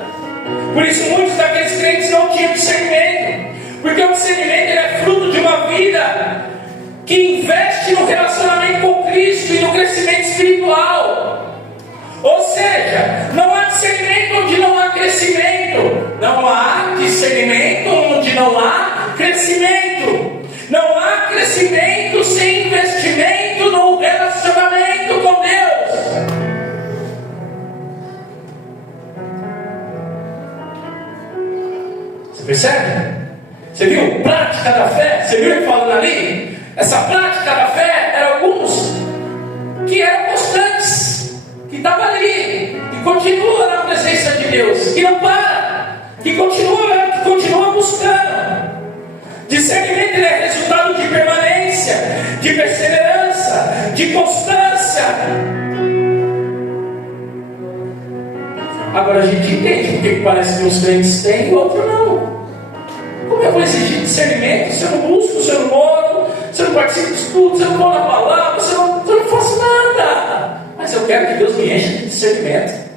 Por isso muitos daqueles crentes não tinham discernimento. Porque o discernimento ele é fruto de uma vida que investe no relacionamento com Cristo e no crescimento espiritual. Ou seja, não há discernimento onde não há crescimento. Não há discernimento onde não há crescimento. Não há crescimento sem investimento no relacionamento com Deus. Você percebe? Você viu? Prática da fé. Você viu ele falando ali? Essa prática da fé eram alguns que eram constantes, que estavam ali, que continuam na presença de Deus, que não para, que continua buscando. Discernimento ele é resultado de permanência, de perseverança, de constância. Agora a gente entende porque parece que uns crentes têm e outros não. Como eu vou exigir discernimento se eu não busco, se eu não oro, se eu não participo de estudo, se eu não vou na palavra, se eu não faço nada? Mas eu quero que Deus me encha de discernimento.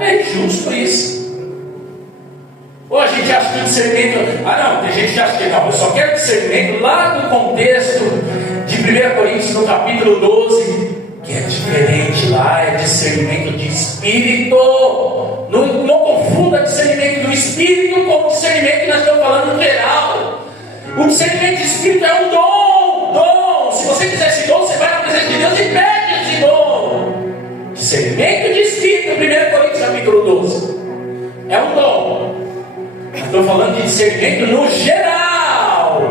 É injusto isso. Ou a gente acha que o discernimento... não, tem gente que acha que não, eu só quero discernimento lá no contexto de 1 Coríntios, no capítulo 12, que é diferente lá, é discernimento de espírito. Não confunda discernimento do espírito com o discernimento que nós estamos falando no geral. O discernimento de espírito é um dom. Se você quiser esse dom, você vai na presença de Deus e pede esse dom. Discernimento de espírito, 1 Coríntios capítulo 12, é um dom. Estou falando de discernimento no geral.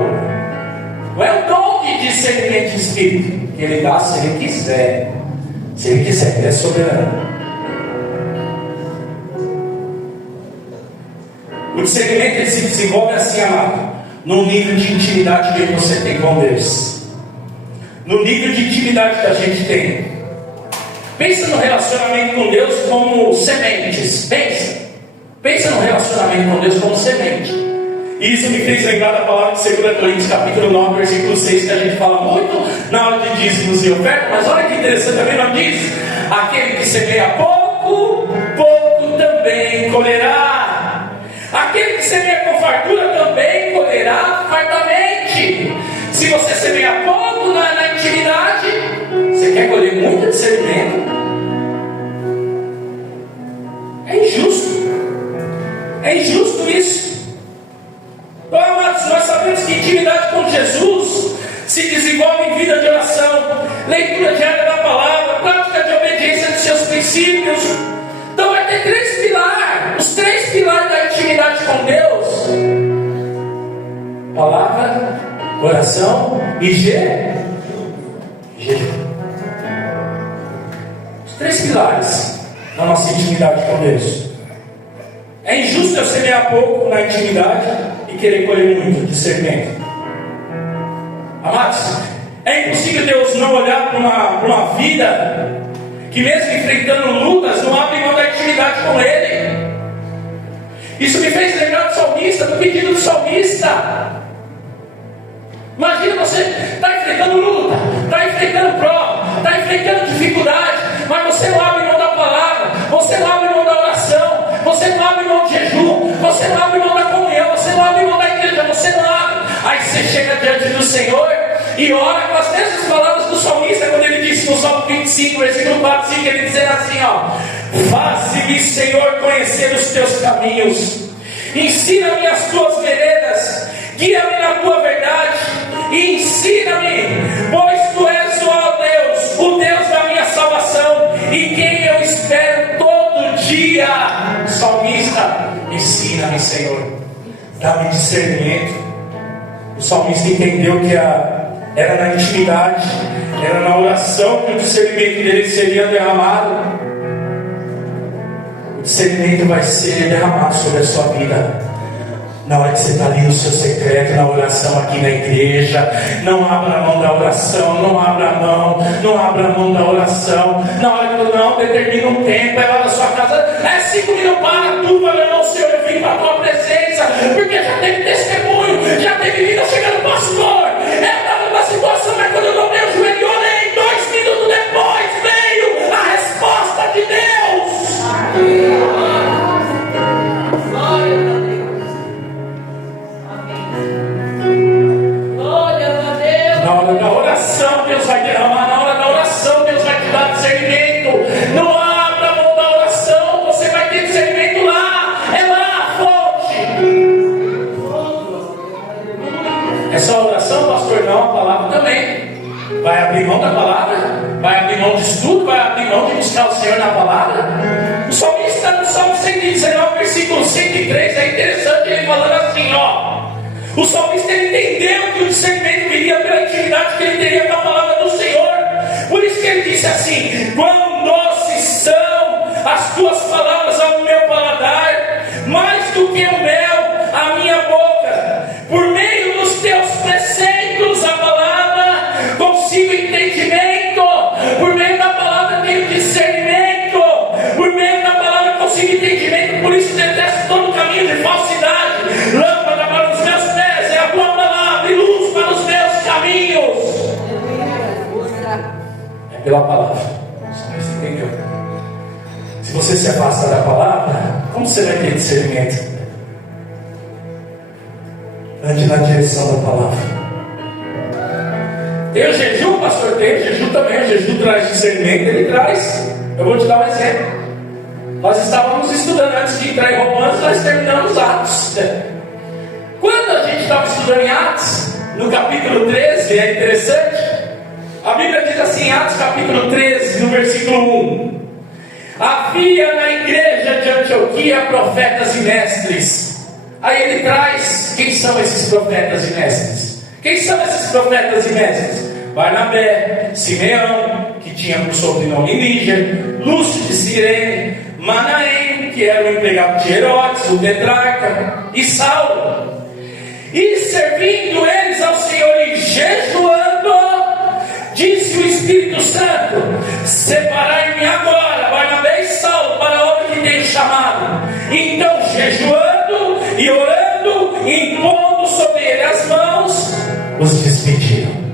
Não é o dom de discernimento de espírito que ele dá se ele quiser. Se ele quiser, ele é soberano. O discernimento ele se desenvolve assim, amado, no nível de intimidade que você tem com Deus. No nível de intimidade que a gente tem. Pensa no relacionamento com Deus como sementes. Pensa no relacionamento com Deus como semente. E isso me fez lembrar da palavra de 2 Coríntios capítulo 9, versículo 6, que a gente fala muito na hora de dízimos e oferta. Mas olha que interessante, também não diz: aquele que semeia pouco, pouco também colherá. Aquele que semeia com fartura também colherá fartamente. Se você semeia pouco na intimidade, você quer colher muito discernimento? É injusto. É injusto isso. Então, amados, nós sabemos que intimidade com Jesus se desenvolve em vida de oração, leitura diária da palavra, prática de obediência dos seus princípios. Então vai ter 3 pilares. Os 3 pilares da intimidade com Deus: palavra, oração e jejum. Os 3 pilares da nossa intimidade com Deus. É injusto eu semear pouco na intimidade e querer colher muito discernimento. Amados, é impossível Deus não olhar para uma vida que, mesmo enfrentando lutas, não abre mão da intimidade com Ele. Isso me fez lembrar do salmista, do pedido do salmista. Imagina você está enfrentando luta, está enfrentando prova, está enfrentando dificuldade, mas você não abre mão da palavra, você não abre mão da oração, você não abre mão de jejum, você não abre mão da comunhão, você não abre mão da igreja, você não abre. Aí você chega diante do Senhor e ora com as mesmas palavras do salmista, quando ele disse no Salmo 25, versículo 4, 5, ele dizendo assim, faze-me, Senhor, conhecer os teus caminhos, ensina-me as tuas veredas, guia-me na tua verdade, e ensina-me, pois tu és o Deus da minha salvação, e quem eu espero todo dia. Salmista, ensina-me, Senhor, dá-me discernimento. O salmista entendeu que era na intimidade, era na oração que o discernimento dele seria derramado. O discernimento vai ser derramado sobre a sua vida Na hora que você está ali no seu secreto, na oração aqui na igreja, não abra mão da oração, não abra mão da oração. Na hora que eu não determina um tempo, é lá na sua casa, 5 minutos, para tudo, falando, não, Senhor, eu vim para a tua presença, porque já teve testemunho, já teve vida chegando, pastor. Eu estava numa situação, mas quando eu dobrei o joelho e orei, 2 minutos depois veio a resposta de Deus. Na hora da oração, Deus vai derramar. Na hora da oração, Deus vai te dar discernimento. Não abra mão da oração, você vai ter discernimento lá. É lá a fonte. É só a oração, pastor? Não, a palavra também. Vai abrir mão da palavra? Vai abrir mão de estudo? Vai abrir mão de buscar o Senhor na palavra? O salmista no Salmo 119, versículo 103, é interessante ele falando assim, ó. O salmista entendeu que o discernimento viria pela intimidade que ele teria com a palavra do Senhor. Por isso que ele disse assim: quão doces são as tuas palavras ao meu paladar, mais do que o mel à minha boca. Por meio dos teus preceitos, a palavra, consigo entendimento. Por meio da palavra tenho discernimento. Por meio da palavra consigo entendimento. Por isso detesto todo caminho de falsidade. Lâmpada para os meus pés é a tua palavra, e luz para os meus caminhos. É pela palavra. Você entendeu? Se você se afasta da palavra, como você vai ter discernimento? Ande na direção da palavra. Tem o jejum, pastor? Tem o jejum também. O jejum traz discernimento, ele traz. Eu vou te dar um exemplo. Nós estávamos estudando antes de entrar em Romanos, nós terminamos Atos. Quando a gente estava estudando em Atos, no capítulo 13, é interessante, a Bíblia diz assim, Atos capítulo 13, no versículo 1: havia na igreja de Antioquia profetas e mestres. Aí ele traz, quem são esses profetas e mestres? Quem são esses profetas e mestres? Barnabé, Simeão, que tinha por sobrenome Níger, Lúcio de Cirene, Manaém, que era o empregado de Herodes, o tetrarca, e Saulo. E servindo eles ao Senhor e jejuando, disse o Espírito Santo: separai-me agora, Barnabé e Saulo, para a obra que tenho chamado. Então, jejuando e orando, impondo sobre ele as mãos, os despediram.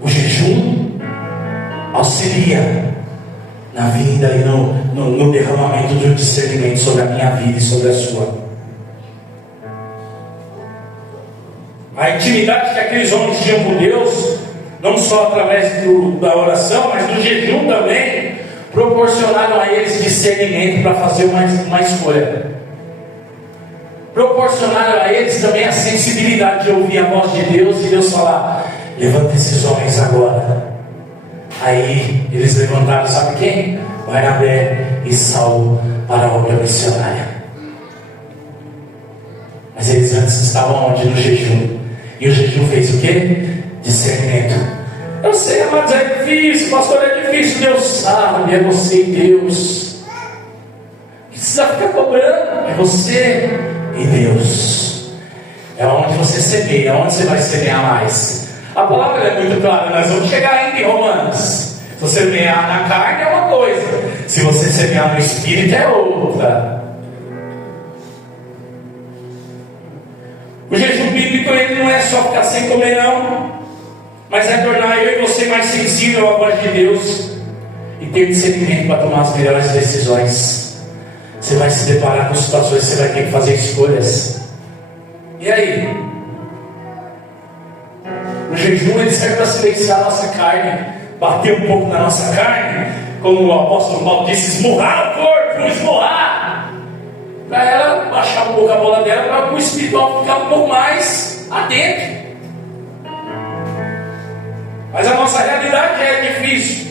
O jejum auxilia na vida e no derramamento do discernimento sobre a minha vida e sobre a sua. A intimidade que aqueles homens tinham com Deus, não só através da oração, mas do jejum também, proporcionaram a eles discernimento para fazer uma escolha. Proporcionaram a eles também a sensibilidade de ouvir a voz de Deus e Deus falar: levanta esses homens agora. Aí eles levantaram, sabe quem? Barnabé e Saulo, para a obra missionária. Mas eles antes estavam onde? No jejum. E o jejum fez o quê? Discernimento. Eu sei, mas é difícil, pastor, é difícil. Deus sabe, é você e Deus. Precisa ficar cobrando, é você e Deus. É onde você semeia, é onde você vai semear mais. A palavra é muito clara, nós vamos chegar ainda em Romanos. Se você semear na carne é uma coisa, se você semear no Espírito é outra. O jejum bíblico ele não é só ficar sem comer não, mas é tornar eu e você mais sensível à voz de Deus e ter discernimento para tomar as melhores decisões. Você vai se deparar com situações que você vai ter que fazer escolhas. E aí? O jejum ele serve para silenciar a nossa carne, bater um pouco na nossa carne, como o apóstolo Paulo disse, esmurrar o corpo, esmurrar, para ela baixar um pouco a bola dela, para o espiritual ficar um pouco mais atento. Mas a nossa realidade é difícil.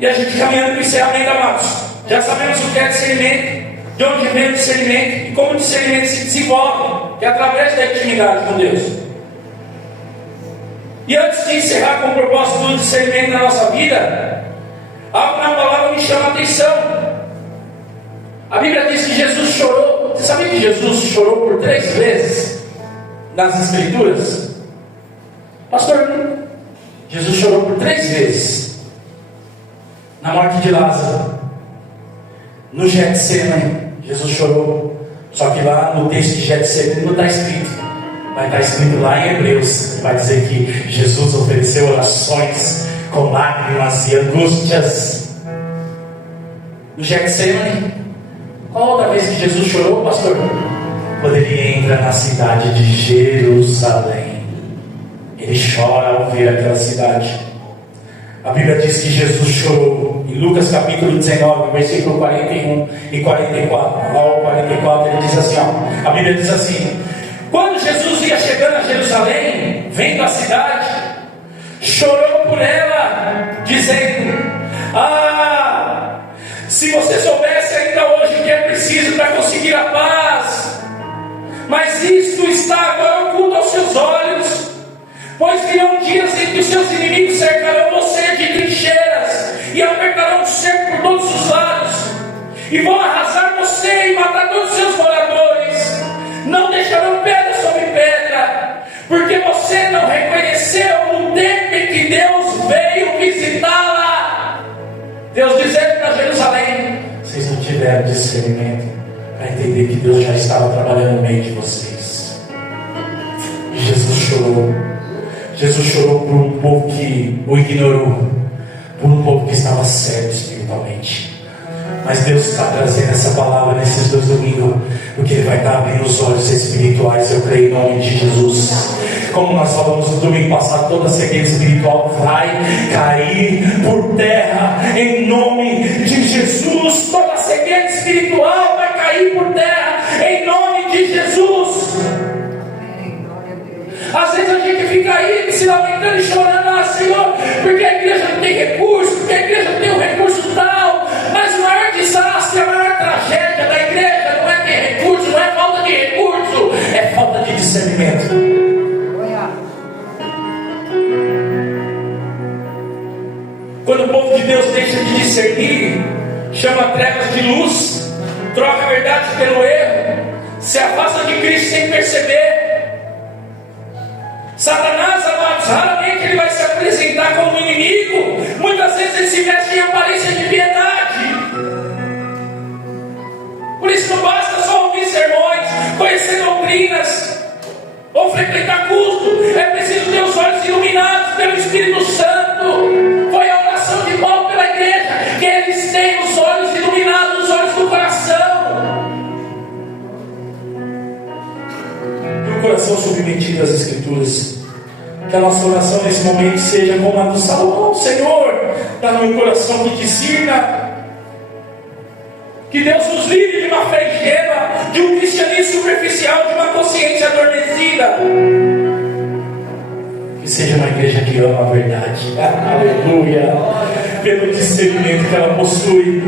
E a gente caminhando para o encerramento, amados, já sabemos o que é discernimento, de onde vem o discernimento e como o discernimento se desenvolve, que é através da intimidade com Deus. E antes de encerrar com o propósito do discernimento na nossa vida, algo na palavra me chama a atenção. A Bíblia diz que Jesus chorou. Você sabia que Jesus chorou por 3 vezes nas Escrituras? Pastor, Jesus chorou por 3 vezes na morte de Lázaro. No Getsemane, Jesus chorou. Só que lá no texto de Getsemane não está escrito. Vai estar escrito lá em Hebreus. Vai dizer que Jesus ofereceu orações com lágrimas e angústias. No Getsemane, qual outra vez que Jesus chorou, pastor? Quando ele entra na cidade de Jerusalém. Ele chora ao ver aquela cidade. A Bíblia diz que Jesus chorou. Em Lucas capítulo 19, versículo 41 e 44. Ao 44 ele diz assim, ó, a Bíblia diz assim: quando Jesus ia chegando a Jerusalém, vendo a cidade, chorou por ela, dizendo: ah, se você soubesse ainda hoje o que é preciso para conseguir a paz, mas isto está agora oculto aos seus olhos. Pois virão dias em que os seus inimigos cercarão você de trincheiras e apertarão o cerco por todos os lados, e vão arrasar você e matar todos os seus moradores. Não deixarão pedra sobre pedra, porque você não reconheceu o tempo em que Deus veio visitá-la. Deus dizendo para Jerusalém: vocês não tiveram discernimento para entender que Deus já estava trabalhando no meio de vocês. E Jesus chorou. Jesus chorou por um povo que o ignorou, por um povo que estava cego espiritualmente. Mas Deus está trazendo essa palavra nesses 2 domingos, porque Ele vai estar abrindo os olhos espirituais, eu creio em nome de Jesus. Como nós falamos no domingo passado, toda cegueira espiritual vai cair por terra, em nome de Jesus. Toda cegueira espiritual vai cair por terra, em nome de Jesus. Às vezes a gente fica aí se lamentando e chorando: ah, Senhor, porque a igreja não tem recurso, porque a igreja não tem um recurso tal. Mas o maior desastre, a maior tragédia da igreja não é ter recurso, não é falta de recurso, é falta de discernimento. Quando o povo de Deus deixa de discernir, chama trevas de luz, troca a verdade pelo erro, se afasta de Cristo sem perceber. Satanás, amados, raramente ele vai se apresentar como inimigo. Muitas vezes ele se veste em aparência de piedade. Por isso não basta só ouvir sermões, conhecer doutrinas ou frequentar culto. É preciso ter os olhos iluminados pelo Espírito Santo. Foi a oração de Paulo pela igreja, que eles tenham os olhos iluminados, os olhos do coração. Coração submetido às Escrituras. Que a nossa oração nesse momento seja como a do Salomão: Senhor, dá no meu coração que te sirva. Que Deus nos livre de uma fé ingênua, de um cristianismo superficial, de uma consciência adormecida. Que seja uma igreja que ama a verdade. Aleluia. Pelo discernimento que ela possui,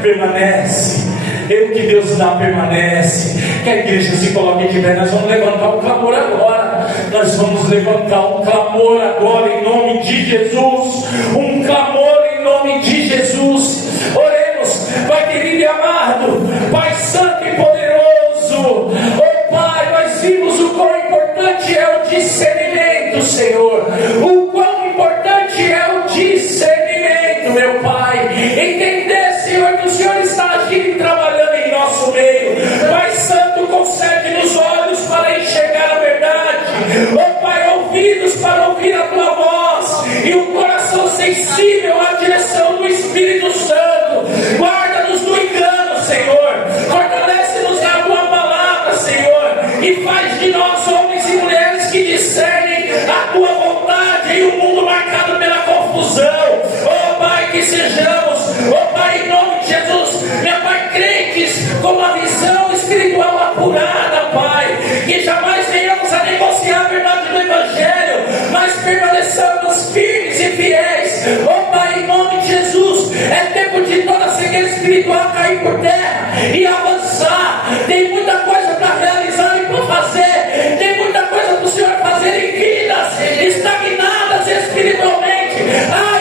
permanece. O que Deus dá permanece. Que a igreja se coloque de pé. Nós vamos levantar um clamor agora. Nós vamos levantar um clamor agora em nome de Jesus. Um clamor em nome de Jesus. Oremos, Pai querido e amado, Pai santo e poderoso. Oh Pai, nós vimos o quão importante é o discernimento, Senhor. O quão importante é o discernimento, meu Pai. Entender, Senhor, que o Senhor está agindo e trabalhando em nosso meio. Pai santo, concede-nos olhos para enxergar a verdade. Oh Pai, ouvidos para ouvir a Tua voz. E um coração sensível à direção do Espírito Santo. Guarda-nos do engano, Senhor. Fortalece-nos na Tua palavra, Senhor. E faz de nós homens e mulheres que discernem a Tua vontade em um mundo marcado pela confusão. Oh Pai, que sejamos, oh Pai, em nome de Jesus, meu Pai, crentes com uma visão espiritual apurada, Pai. Que jamais venhamos a negociar a verdade do Evangelho, mas permaneçamos firmes e fiéis. Oh Pai, em nome de Jesus, é tempo de toda a cegueira espiritual cair por terra e avançar. Tem muita coisa para realizar e para fazer. Tem muita coisa para o Senhor fazer em vidas estagnadas espiritualmente.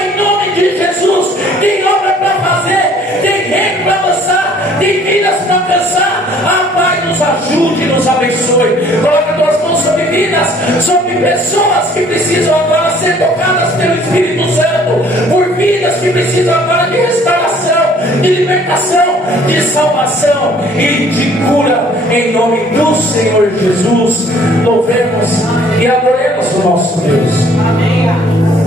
Em nome de Jesus, tem obra para fazer, tem reino para avançar, tem vidas Ah, Pai, nos ajude, nos abençoe. Coloca tuas mãos sobre vidas, sobre pessoas que precisam agora ser tocadas pelo Espírito Santo, por vidas que precisam agora de restauração, de libertação, de salvação e de cura, em nome do Senhor Jesus. Louvemos e adoremos o nosso Deus. Amém.